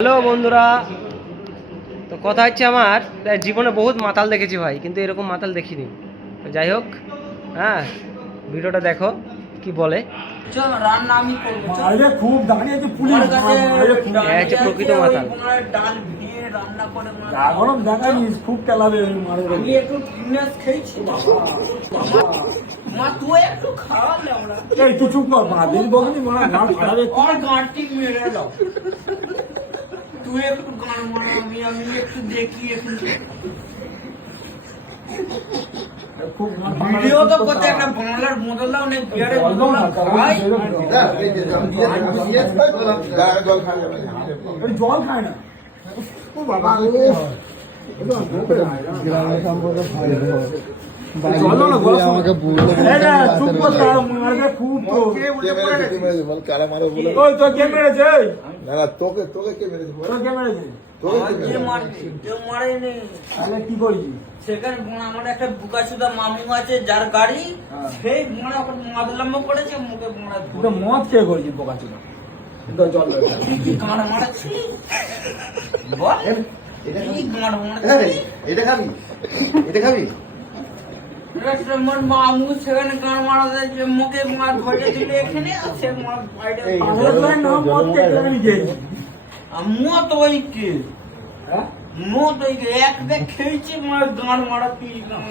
Hello বন্ধুরা, তো কথা হচ্ছে আমার জীবনে বহুত মাতাল দেখেছি ভাই, কিন্তু এরকম মাতাল দেখিনি। তো যাই হোক, হ্যাঁ, ভিডিওটা দেখো কি বলে। চল রান্না আমি করবো। খুব দাঁড়িয়ে আছে পুলিশ হচ্ছে প্রকৃত মাতাল। ডাল ভিজিয়ে রান্না করে গরম দেখানিস, খুব তেলাবে আমি একটু ফিটনেস খেয়েছি। মা তুই একটু খাওয়ালে আমরা এই তুই চুপ কর, মা দিন বগনি মা গান খারাপ আমার গাঁটি মেরে দাও। তুই একটু গান মারা, আমি একটু দেখি একটু। খুব ভিডিও তো করতে একটা বাংলার বদলাও নেই, বিয়ারে বদলাও খাই। জল খায় না ও বাবা, আমাকে কি করেছি সেখানে আমার একটা বুকাচুদা মামু আছে যার গাড়ি, সেই মোড়া মাদলাম্ব করেছে মুখে মোড়া মদ খেয়ে করেছি বোকাচুদা। জল কি গান মারাচ্ছি বল, কি গান মারাচ্ছি। এটা খাবি, এটা খাবি। আমার মামু সেখানে গান মারা দেয়, মুখে মার ধরে দিলে এখানে আছে মার বাইরে মত ওই কে মত ওই এক দেখ খেয়েছি মার গান মারা পিল গান